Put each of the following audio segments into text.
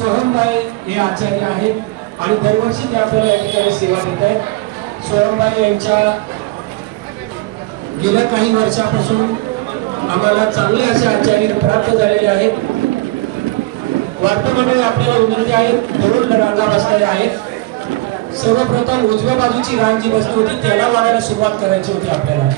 सोहमभाई हे आचार्य आहेत आणि दरवर्षी ते आपल्याला या ठिकाणी सेवा देत आहेत। सोहमभाई यांच्या गेल्या काही वर्षापासून आम्हाला चांगले असे आचार्य प्राप्त झालेले आहेत। वार्तामध्ये आपल्याला विनंती आहे, दोन रांगा बसलेल्या आहेत। सर्वप्रथम उजव्या बाजूची रांग जी बसली होती त्याला वाढायला सुरुवात करायची होती आपल्याला।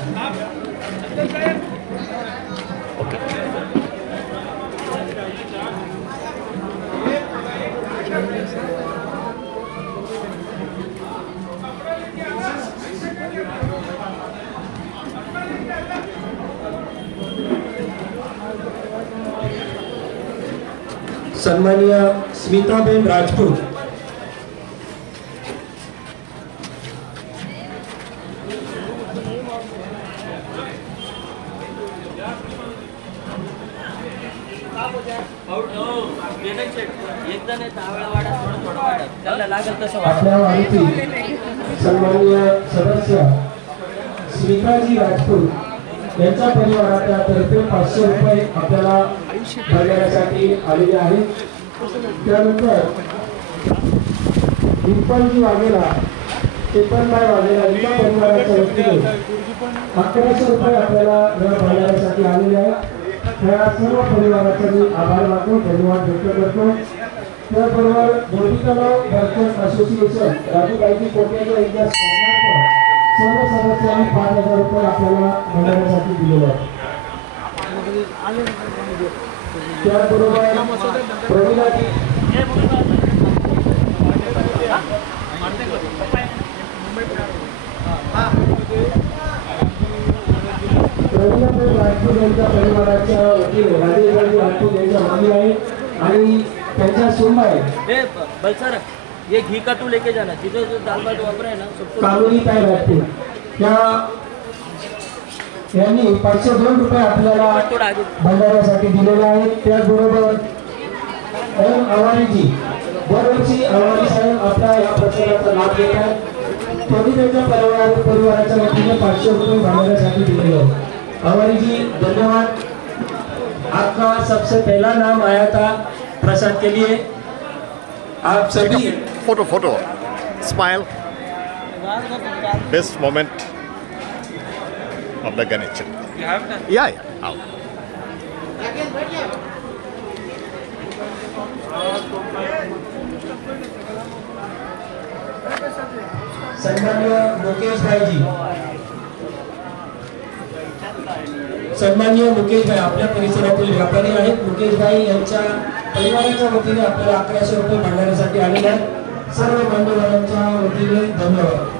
सन्माननीय स्मिताबेन राजपूत, आपल्या वारीतील सन्माननीय सदस्य स्मिताजी राजपूत यांच्या परिवाराच्या तर्फे 500 रुपये आपल्याला भरण्यासाठी आलेले आहेत। त्यानंतर डिंपलजी वाघेला, चेतनभाई वाघेला यांच्या परिवाराच्या वतीने 1100 रुपये आपल्याला भरण्यासाठी आलेले आहेत। त्या सर्व परिवाराचा मी आभार मानतो, धन्यवाद व्यक्त करतो। त्याबरोबर दोडी तलाव वर्कर्स असोसिएशन राजूबाईजी कोट्याच्या एकदा सर्व सदस्यांनी 5000 रुपये आपल्याला भरण्यासाठी दिलेले आहेत। त्याबरोबर प्रवीणाजी राजपूत यांच्या परिवाराच्या वतीने राजेशभाई राजपूत यांच्या मुली आहे आणि त्यांच्या सुनबाई ये घी का तू लेके जाना, जिथे जो दाल भात वापर है ना सबको कामिनीताई राजपूत यांनी 502 रुपये आपल्याला भंडाऱ्यासाठी दिलेले आहेत। त्याचबरोबर एम आवारीजी, दरवर्षी आवारी साहेब आपल्या या प्रचाराचा लाभ घेत आहेत। त्यांनी त्यांच्या परिवाराच्या वतीने 500 रुपये भंडाऱ्यासाठी दिलेले आहेत। आवारी जी धन्यवाद। आपका सबसे पहला नाम आया था प्रसाद के लिए, आप सभी photo smile best moment of the Ganesh Chaturthi. You have done? Yeah. How? सन्माननीय मुकेश भाईजी, सन्माननीय मुकेश भाई आपल्या परिसरातील व्यापारी आहेत। मुकेश भाई यांच्या परिवाराच्या वतीने आपल्याला 1100 रुपये भंडाऱ्यासाठी आलेले आहेत। सर्व बंधुबांधवांच्या वतीने धन्यवाद।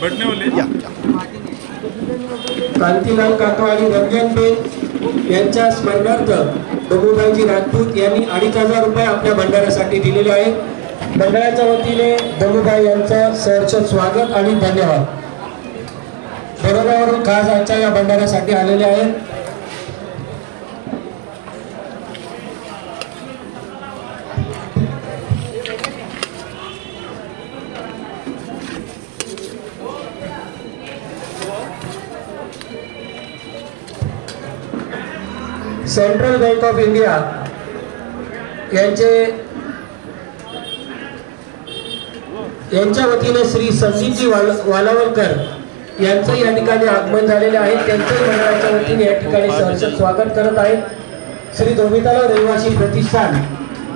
बैठने वाले कांतीलाल काका आणि रंजनबेन यांच्या स्मरणार्थ दगूभाईजी राजपूत यांनी 2500 रुपये आपल्या भंडाऱ्यासाठी दिलेले आहेत। मंडळाच्या वतीने दगूभाई यांचं सहर्ष स्वागत आणि धन्यवाद। बरोबरवरून खास आजच्या या भंडाऱ्यासाठी आलेले आहेत। सेंट्रल बँक ऑफ इंडिया यांच्या वतीने श्री संदीपजी वालावलकर यांचं या ठिकाणी आगमन झालेले आहे। त्यांच्या मंडळाच्या वतीने या ठिकाणी सहर्ष स्वागत करत आहेत। श्री धोबिताला रहिवासी प्रतिष्ठान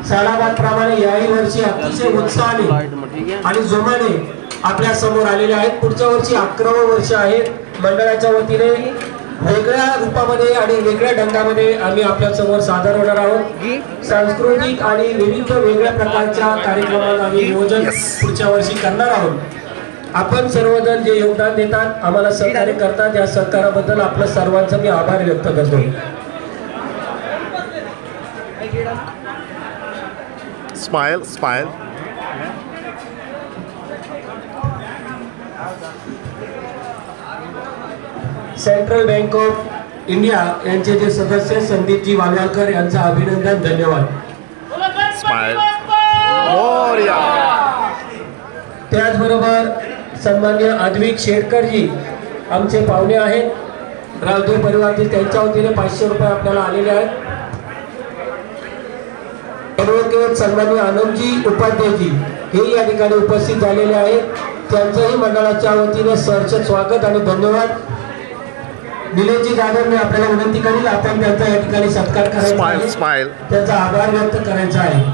सालाबाद प्रमाणे याही वर्षी अतिशय उत्साहाने आणि जोमाने आपल्या समोर आलेले आहेत। पुढच्या वर्षी 11वं वर्ष आहे। मंडळाच्या वतीने वेगळ्या रूपामध्ये आणि वेगळ्या ढंगामध्ये आम्ही आपल्या समोर सादर होणार आहोत। सांस्कृतिक आणि विविध वेगळ्या प्रकारच्या कार्यक्रमांना आम्ही नियोजन पुढच्या वर्षी करणार आहोत। आपण सर्वजण जे योगदान देतात, आम्हाला सहकार्य करतात, या सहकार्याबद्दल आपल्या सर्वांचा मी आभार व्यक्त करतो। Smile central bank of India यांचे जे सदस्य संदीपजी वालवालकर यांचं अभिनंदन, धन्यवाद. स्माइल मोरया. त्याचबरोबर सन्माननीय अद्विक शेटकरजी आमचे पाहुणे आहेत, राजदेव परिवारातील, त्यांच्या वतीने 500 रुपये आपल्याला आलेले आहेत. ॲडव्होकेट सन्माननीय आनंदजी उपाध्यायजी हे या ठिकाणी उपस्थित झालेले आहेत, त्यांचंही मंडळाच्या वतीने सहर्ष स्वागत आणि धन्यवाद. निलेशजी जाधव मी आपल्याला विनंती करील, आपण त्यांचा या ठिकाणी सत्कार करायचा आहे, स्माइल. त्यांचा आभार व्यक्त करायचा आहे.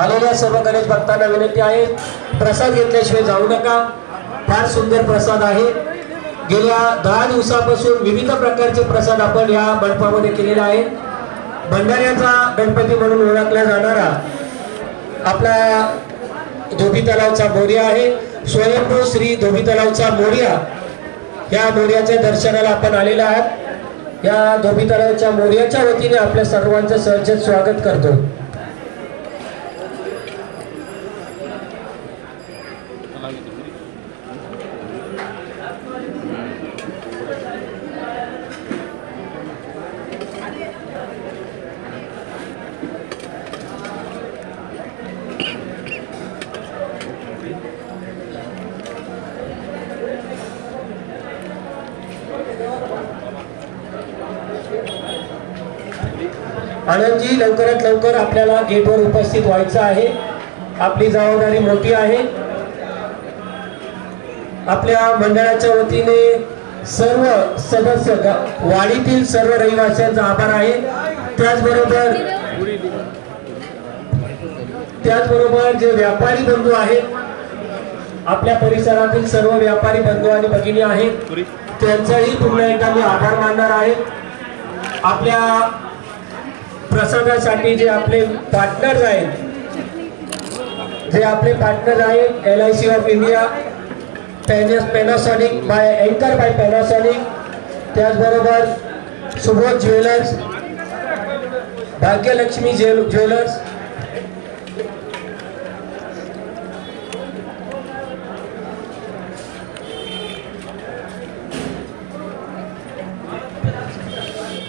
आलेल्या सर्व गणेश भक्तांना विनंती आहे, प्रसाद घेतल्याशिवाय जाऊ नका. फार सुंदर प्रसाद आहे. गेल्या 10 दिवसापासून विविध प्रकारचे प्रसाद आपण या मंडपामध्ये केलेले आहे. भंडाऱ्याचा गणपती म्हणून ओळखला जाणारा आपला धोबी तलावचा मोरया आहे. स्वयंभू श्री धोबी तलावचा मोरया, या मोरयाच्या दर्शनाला आपण आलेला आहात. या धोबी तलावच्या मोरयाच्या वतीने आपल्या सर्वांचं सहर्ष स्वागत करतो. आनंदजी लवकरात लवकर आपल्याला गेटवर उपस्थित व्हायचं आहे, आपली जबाबदारी मोठी आहे. आपल्या मंडळाच्या वतीने सर्व सदस्य वाडीतील सर्व रहिवाशांचा आभार आहे. त्याचबरोबर जे व्यापारी बंधू आहेत, आपल्या परिसरातील सर्व व्यापारी बंधू आणि भगिनी आहेत, त्यांचाही पुन्हा एकदा मी आभार मानणार आहे. आपल्या प्रसादासाठी जे आपले पार्टनर्स आहेत, LIC of India, Panasonic by अँकर बाय पॅनासॉनिक, त्याचबरोबर सुबोध ज्वेलर्स, भाग्यलक्ष्मी ज्वेलर्स,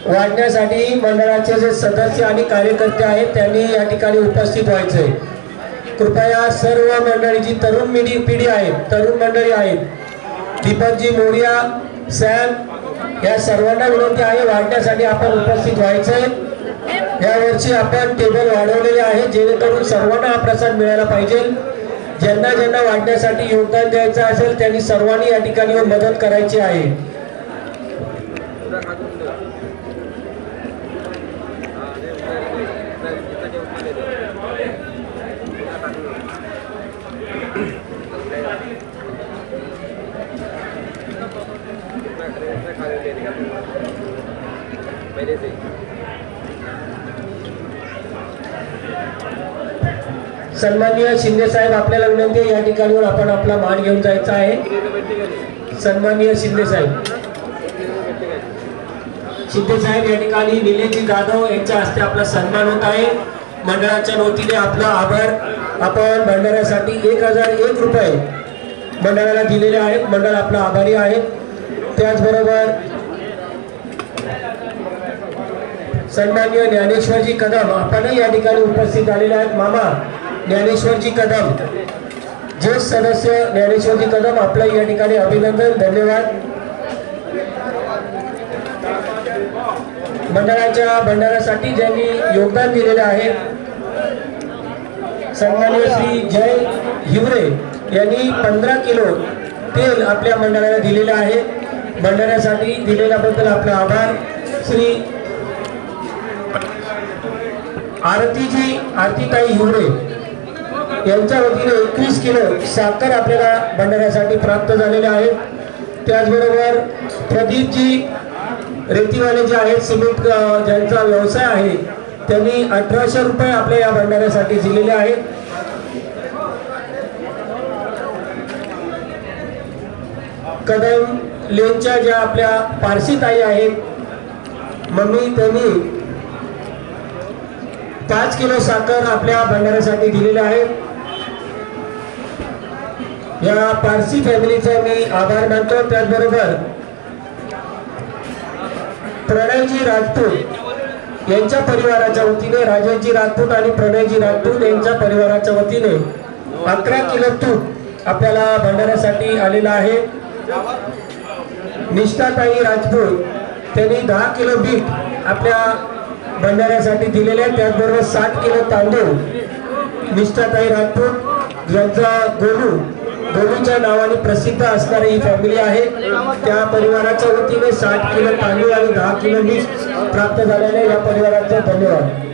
वाढण्यासाठी मंडळाचे जे सदस्य आणि कार्यकर्ते आहेत त्यांनी या ठिकाणी उपस्थित व्हायचंय. कृपया सर्व मंडळी जी तरुण पिढी आहे, तरुण मंडळी आहेत, दीपकजी मोरिया, सॅम, या सर्वांना विनंती आहे वाढण्यासाठी आपण उपस्थित व्हायचंय. यावर्षी आपण टेबल वाढवलेले आहे जेणेकरून सर्वांना हा प्रसाद मिळायला पाहिजे. ज्यांना ज्यांना वाढण्यासाठी योगदान द्यायचं असेल त्यांनी सर्वांनी या ठिकाणी मदत करायची आहे. सन्माननीय शिंदे साहेब आपल्याला विनंती आहे, या ठिकाणी आपण आपला मान घेऊन जायचा आहे. सन्माननीय शिंदे साहेब या ठिकाणी निलेशजी जाधव यांच्या हस्ते आपला सन्मान होत आहे. मंडळाच्या वतीने आपला आभार. आपण भंडाऱ्यासाठी 1001 रुपये मंडळाला दिलेले आहेत, मंडळ आपला आभारी आहे. त्याचबरोबर सन्माननीय ज्ञानेश्वरजी कदम आपणही या ठिकाणी उपस्थित झालेले आहेत. मामा ज्ञानेश्वरजी कदम, ज्येष्ठ सदस्य ज्ञानेश्वरजी कदम, आपलं या ठिकाणी अभिनंदन, धन्यवाद. मंडळाच्या भंडाऱ्यासाठी ज्यांनी योगदान दिलेले आहे, सन्माननीय श्री जय हिवरे यांनी 15 किलो तेल आपल्या मंडळाला दिलेले आहे. भंडाऱ्यासाठी दिलेल्याबद्दल आपला आभार. श्री आरतीताई हिवरे यांच्या वतीने 21 किलो साखर आपल्याला भंडाऱ्यासाठी प्राप्त झालेले आहेत. त्याचबरोबर प्रदीपजी रेतीवाले जे आहेत, सिमेंट ज्यांचा व्यवसाय आहे, त्यांनी 1800 रुपये आपल्या या भंडाऱ्यासाठी दिलेले आहेत. कदम लेनच्या ज्या आपल्या पारसी ताई आहेत मम्मी, त्यांनी 5 किलो साखर आपल्या भंडाऱ्यासाठी दिलेले आहे. या पारसी फॅमिलीचा मी आभार मानतो। त्याचबरोबर प्रणयजी राजपूत यांच्या परिवाराच्या वतीने, राजेशजी राजपूत आणि प्रणयजी राजपूत यांच्या परिवाराच्या वतीने 11 किलो तूप आपल्याला भंडाऱ्यासाठी आलेला आहे। निष्ठाताई राजपूत त्यांनी 10 किलो बीट आपल्या भंडाऱ्यासाठी दिलेले आहे। त्याचबरोबर 60 किलो तांदूळ निष्ठाताई राजपूत यांचा गोलूच्या नावाने प्रसिद्ध असणारी ही फॅमिली आहे। त्या परिवाराच्या वतीने 60 किलो तांदूळ आणि 10 किलो बीट प्राप्त झाल्याने या परिवाराचे धन्यवाद।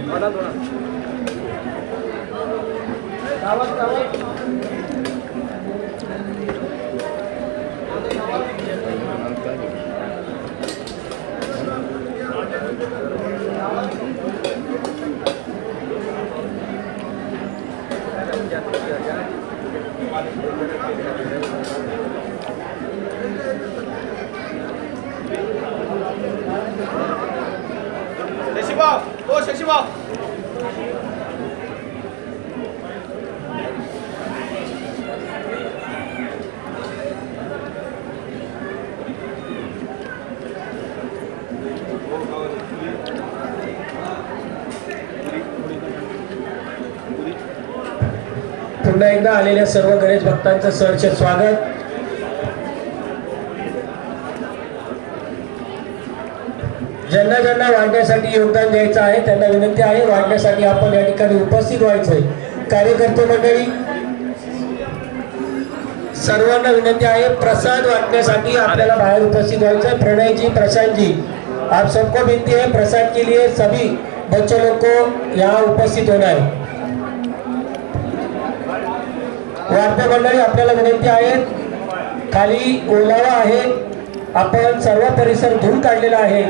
पुन्हा एकदा आलेल्या सर्व गणेश भक्तांचं सहर्ष स्वागत। ज्यांना ज्यांना वाढण्यासाठी योगदान द्यायचं आहे त्यांना विनंती आहे, वाढण्यासाठी आपण या ठिकाणी उपस्थित व्हायचंय। कार्यकर्ते मंडळी सर्वांना विनंती आहे, प्रसाद वाटण्यासाठी आपल्याला बाहेर उपस्थित व्हायचंय। प्रणय जी, प्रशांत जी, आप सबको विनती है प्रसाद के लिए सभी बच्चों लोग को यहाँ उपस्थित होना है। वार्ता मंडळी आपल्याला विनंती आहे, खाली ओलावा आहे, आपण सर्व परिसर धुवून काढलेला आहे।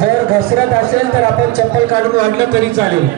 जर घसरत असेल तर आपण चप्पल काढून वाढलं तरी चालेल।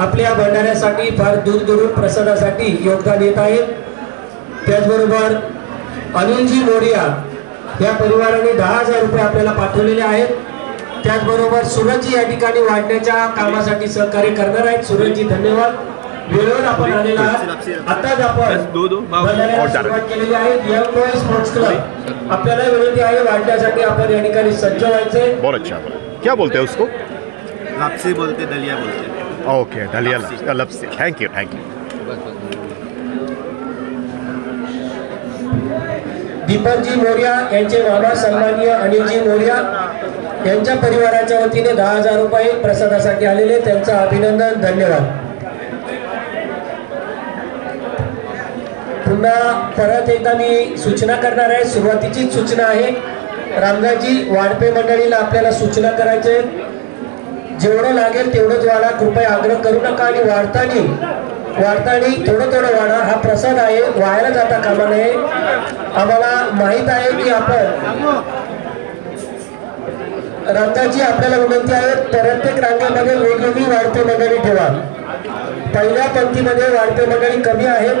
आपल्या भंडाऱ्यासाठी फार दूरदूरून प्रसादासाठी योगदान येत आहे। त्याचबरोबर अनिलजी मोरिया या परिवाराने 10,000 रुपये आपल्याला पाठवलेले आहेत। त्याचबरोबर सूरजजी या ठिकाणी वाढण्याच्या कामासाठी सहकार्य करणार आहेत। सूरजजी धन्यवाद, वेळेवर आपण आलेला आहात। आताच आपण भंडाऱ्याला सुरुवात केलेली आहे। यंग बॉय स्पोर्ट्स क्लब आपल्याला विनंती आहे, वाढण्यासाठी आपण या ठिकाणी सज्ज व्हायचे। बहुत अच्छा, क्या बोलते हैं उसको? लापसी बोलते, दलिया बोलते। ओके, दलिया लापसी। Thank you, thank you. Deepakji Moriya यांचे मामा सन्माननीय अनिलजी मोरिया यांच्या परिवाराच्या वतीने 10,000 रुपये प्रसादासाठी आलेले, त्यांचं अभिनंदन, धन्यवाद। पुन्हा परत एकदा मी सूचना करणार आहे, सुरुवातीचीच सूचना आहे। रामदासजी, वाढपे मंडळीला आपल्याला सूचना करायचे, जेवढं लागेल तेवढंच वाढा, कृपया आग्रह करू नका। आणि वाढताना थोडं थोडं वाढा, हा प्रसाद आहे, वायाला जाता कामा नये। आम्हाला माहित आहे की आपण रामदासजी, आपल्याला विनंती आहे, प्रत्येक रांगेमध्ये वेगवेगळी वाढपे मंडळी ठेवा। पहिल्या पंक्तीमध्ये वाढपे मंडळी कमी आहेत,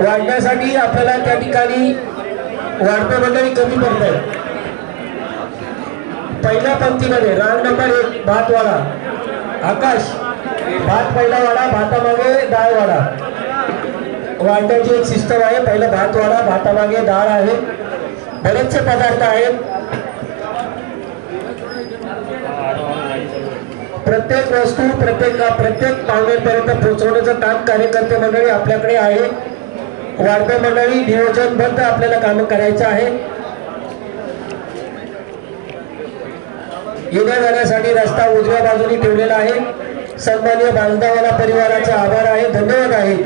वाढण्यासाठी आपल्याला त्या ठिकाणी वाढपे मंडळी कमी पडत आहेत। पहिल्या पंक्तीमध्ये रांग नंबर 1 भातवाडा, आकाश भात पहिला वाडा, भातामागे डाळ वाडा। वाढण्याची एक सिस्टम आहे, पहिला भात वाडा, भातामागे डाळ आहे, बरेचसे पदार्थ आहेत। प्रत्येक वस्तू प्रत्येक पाहुण्यांपर्यंत पोहोचवण्याचं काम कार्यकर्ते मंडळी आपल्याकडे आहे। वाढपे मंडळी नियोजनबद्ध आपल्याला काम करायचं आहे। येण्या जाण्यासाठी रस्ता उजव्या बाजूने ठेवलेला आहे। सन्माननीय बांधवाला परिवाराचा आभार आहे, धन्यवाद आहे।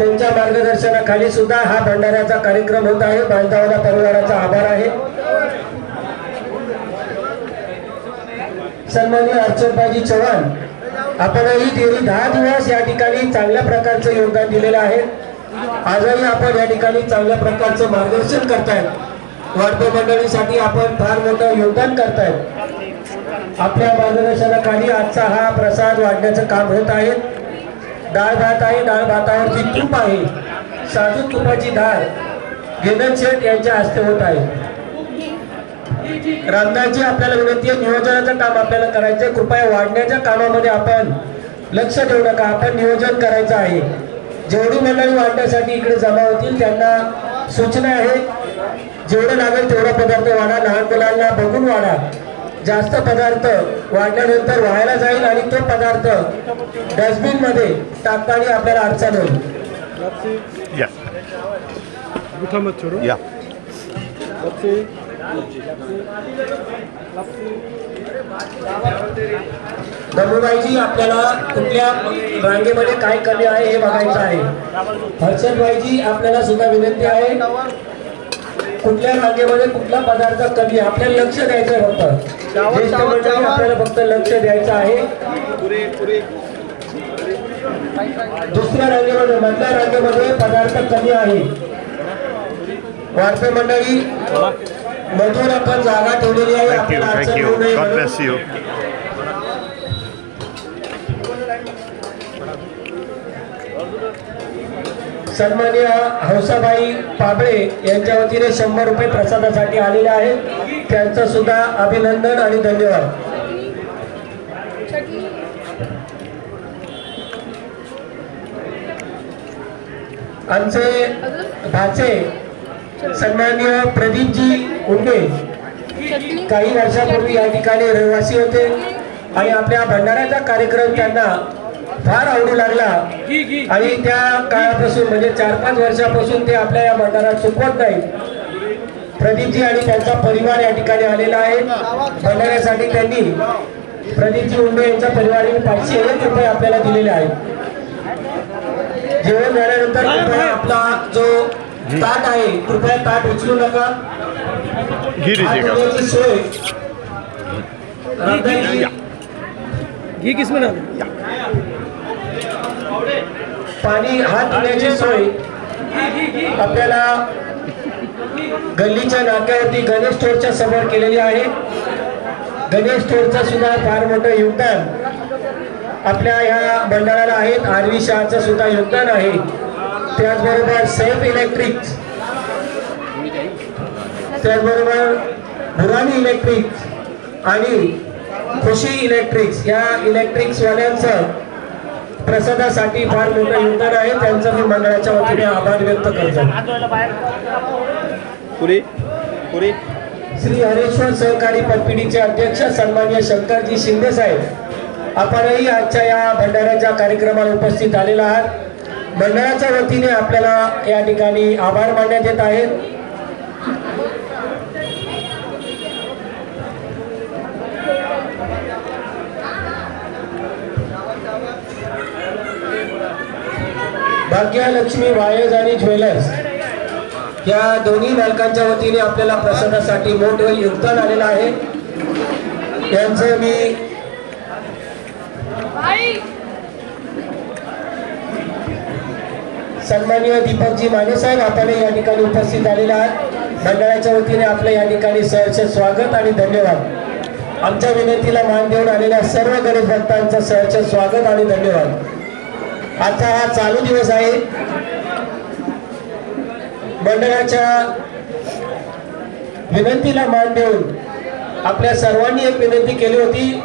त्यांच्या मार्गदर्शनाखाली सुद्धा हा भंडाऱ्याचा कार्यक्रम होत आहे. बांधावाला परिवाराचा आभार आहे. सन्माननीय अर्चनबाजी चव्हाण, आपणही गेली 10 दिवस या ठिकाणी चांगल्या प्रकारचं योगदान दिलेलं आहे. आजही आपण या ठिकाणी चांगल्या प्रकारचं मार्गदर्शन करतायत. वार्ड मंडळीसाठी आपण फार मोठं योगदान करतायत. आपल्या मार्गदर्शनाखाली आजचा हा प्रसाद वाढण्याचं काम होत आहे. डाळ भात आहे. डाळ भातावरती तूप आहे. साजूक तुपाची डाळ गेनत शेठ यांच्या हस्ते होत आहे. रामदासजी, आपल्याला विनंती आहे, नियोजनाचं काम आपल्याला करायचं. कृपया वाढण्याच्या कामामध्ये आपण लक्ष ठेवू नका. आपण नियोजन करायचं आहे. जेवढी मंडळी वाढण्यासाठी इकडे जमा होतील त्यांना सूचना आहे, जेवढं लागेल तेवढा पदार्थ वाढा. लहान मुलांना बघून वाढा. जास्त पदार्थ वाढल्यानंतर व्हायला जाईल आणि तो पदार्थ डस्टबिन मध्ये टाकताना आपल्याला अडचण होईल. या दमुबाईजी, आपल्याला कुठल्या रांगेमध्ये काय कमी आहे हे बघायचं आहे. हर्षदबाईजी, आपल्याला सुद्धा विनंती आहे, कुठल्या रांगेमध्ये कुठला पदार्थ कमी आहे आपल्याला लक्ष द्यायचं आहे. फक्त ज्येष्ठ मंडळी आपल्याला फक्त लक्ष द्यायचं आहे. दुसऱ्या रांगेमध्ये, मधल्या रांगेमध्ये पदार्थ कमी आहे. वारपे मंडळी मधून आपण जागा ठेवलेली आहे. आपल्याला अडचण येऊ नये म्हणून. सन्माननीय हौसाबाई पाबळे यांच्या वतीने 100 रुपये प्रसादासाठी आलेले आहेत. त्यांचं सुद्धा अभिनंदन आणि धन्यवाद. आमचे भाचे सन्माननीय प्रदीपजी उंडे काही वर्षापूर्वी या ठिकाणी रहिवासी होते आणि आपल्या भंडाऱ्याचा कार्यक्रम त्यांना फार आवडू लागला आणि त्या काळापासून म्हणजे 4-5 वर्षापासून ते आपल्या या भंडाऱ्यात चुकवत नाही. प्रदीपजी आणि त्यांचा परिवार या ठिकाणी आलेला आहे. भंडाऱ्यासाठी त्यांनी प्रदीपजी उंडे यांच्या परिवाराने 501 रुपये आपल्याला दिलेले आहेत. जेवण झाल्यानंतर कृपया आपला जो ताट आहे कृपया ताट उचलू नका. सोय पाणी हात धुण्याची सोय आपल्याला गल्लीच्या नाक्यावरती गणेश स्टोअरच्या समोर केलेली आहे. गणेश स्टोअरचं सुद्धा फार मोठं योगदान आपल्या या मंडळाला आहेत. आरवी शहाचं सुद्धा योगदान आहे. त्याचबरोबर सेफ इलेक्ट्रिक्स, त्याचबरोबर भुरानी इलेक्ट्रिक्स आणि खुशी इलेक्ट्रिक्स या इलेक्ट्रिक्स वाल्यांचं प्रसादासाठी फार मोठं योगदान आहे. त्यांचं मी मंडळाच्या वतीने आभार व्यक्त करतो. श्री हरेश्वर सहकारी पतपिढीचे अध्यक्ष सन्माननीय शंकरजी शिंदे साहेब, आपणही आजच्या या भंडाऱ्याच्या कार्यक्रमाला उपस्थित आलेला आहात. मंडळाच्या वतीने आपल्याला या ठिकाणी आभार मानण्यात येत आहेत. भाग्यलक्ष्मी वायर्स आणि ज्वेलर्स या दोन्ही मालकांच्या वतीने आपल्याला प्रसादासाठी मोठं योगदान आलेलं आहे. यांचं मी सन्माननीय दीपकजी माने साहेब, आपण या ठिकाणी उपस्थित आलेले आहात. मंडळाच्या वतीने आपलं या ठिकाणी सहर्ष स्वागत आणि धन्यवाद. आमच्या विनंतीला मान देऊन आलेल्या सर्व गणेश भक्तांचं सहर्ष स्वागत आणि धन्यवाद. आता हा चालू दिवस आहे. मंडळाच्या विनंतीला मान देऊन आपल्या सर्वांनी एक विनंती केली होती,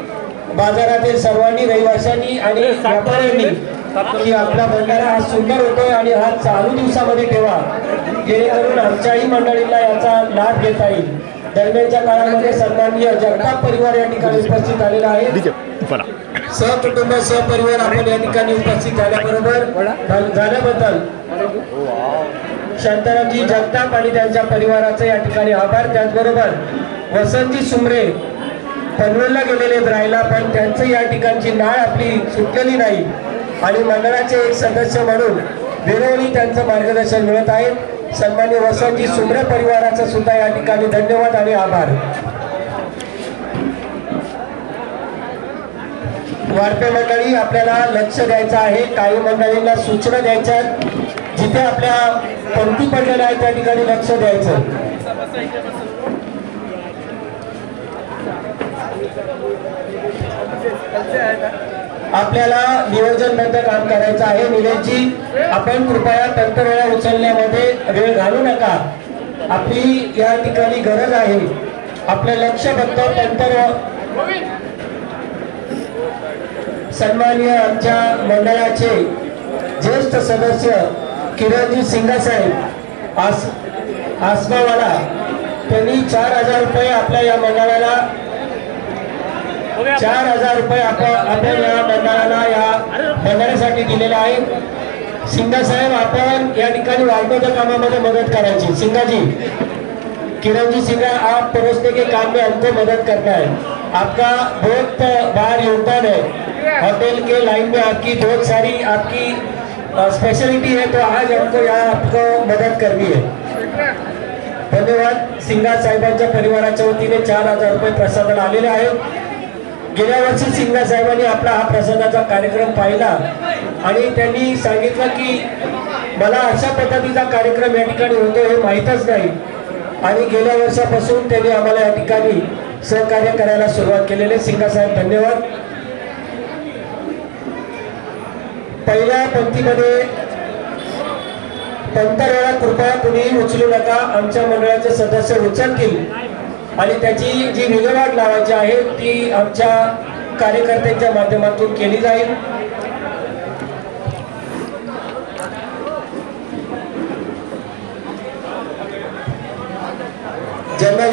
बाजारातील सर्वांनी, रहिवाशांनी आणि व्यापाऱ्यांनी, की आपला भंडारा हा सुंदर होतोय आणि हा चालू दिवसामध्ये ठेवा, जेणेकरून आमच्याही मंडळीला याचा लाभ घेता येईल. दरम्यानच्या काळामध्ये सन्माननीय जगताप परिवार या ठिकाणी उपस्थित आलेला आहे. सहकुटुंब सहपरिवार आपण या ठिकाणी उपस्थित झाल्याबद्दल शांतारामजी जगताप आणि त्यांच्या परिवाराचे या ठिकाणी आभार. त्याचबरोबर वसंतजी सुमरे पनवेलला गेलेले राहायला, पण त्यांचं या ठिकाणची नाळ आपली सुटलेली नाही आणि मंडळाचे एक सदस्य म्हणून वेळोवेळी त्यांचं मार्गदर्शन मिळत आहे. सन्मान्य वसंतजी सुमरे परिवाराचा सुद्धा या ठिकाणी धन्यवाद आणि आभार. वारपे मंडळी, आपल्याला लक्ष द्यायचं आहे. काही मंडळींना सूचना द्यायच्या, जिथे आपल्या पंक्ती पडलेल्या आहेत त्या ठिकाणी लक्ष द्यायचं. आपल्याला नियोजनबद्ध काम करायचं आहे. निलेशजी, आपण कृपया तंत्रवेळा उचलण्यामध्ये वेळ घालू नका. आपली या ठिकाणी गरज आहे. आपलं लक्ष फक्त सन्माननीय आमच्या मंडळाचे ज्येष्ठ सदस्य किरणजी सिंगासाहेब आसमावाला, त्यांनी 4,000 रुपये आपल्या या मंडळाला 4,000 रुपये आपण या मंडळाला या मंडळासाठी दिलेले आहेत. सिंगासाहेब, आपण या ठिकाणी वाढवण्याच्या कामामध्ये मदत करायची. सिंगाजी, किरणजी सिंगा, आप परोसने के काम में हमको मदद करना है. आपका बहुत बार योगदान है. होटल के लाइन में आपकी बहुत सारी आपकी स्पेशलिटी है, तो आज हमको यहाँ आपको मदत करनी है. धन्यवाद. सिंगा साहेबांच्या परिवाराच्या वतीने 4,000 रुपये प्रसादाला आलेले आहेत. गेल्या वर्षी सिंगा साहेबांनी आपला हा प्रसादाचा कार्यक्रम पाहिला आणि त्यांनी सांगितलं की मला अशा पद्धतीचा कार्यक्रम या ठिकाणी होतो हे माहीतच नाही, आणि गेल्या वर्षापासून त्यांनी आम्हाला या ठिकाणी सहकार्य करायला सुरुवात केलेली. सिंगा साहेब धन्यवाद. पहिल्या पंक्तीमध्ये पंतरवेळा कृपया कुणीही उचलू नका. आमच्या मंडळाचे सदस्य उचलतील आणि त्याची जी विल्हेवाट लावायची आहे ती आमच्या कार्यकर्त्यांच्या माध्यमातून केली जाईल. ज्यांना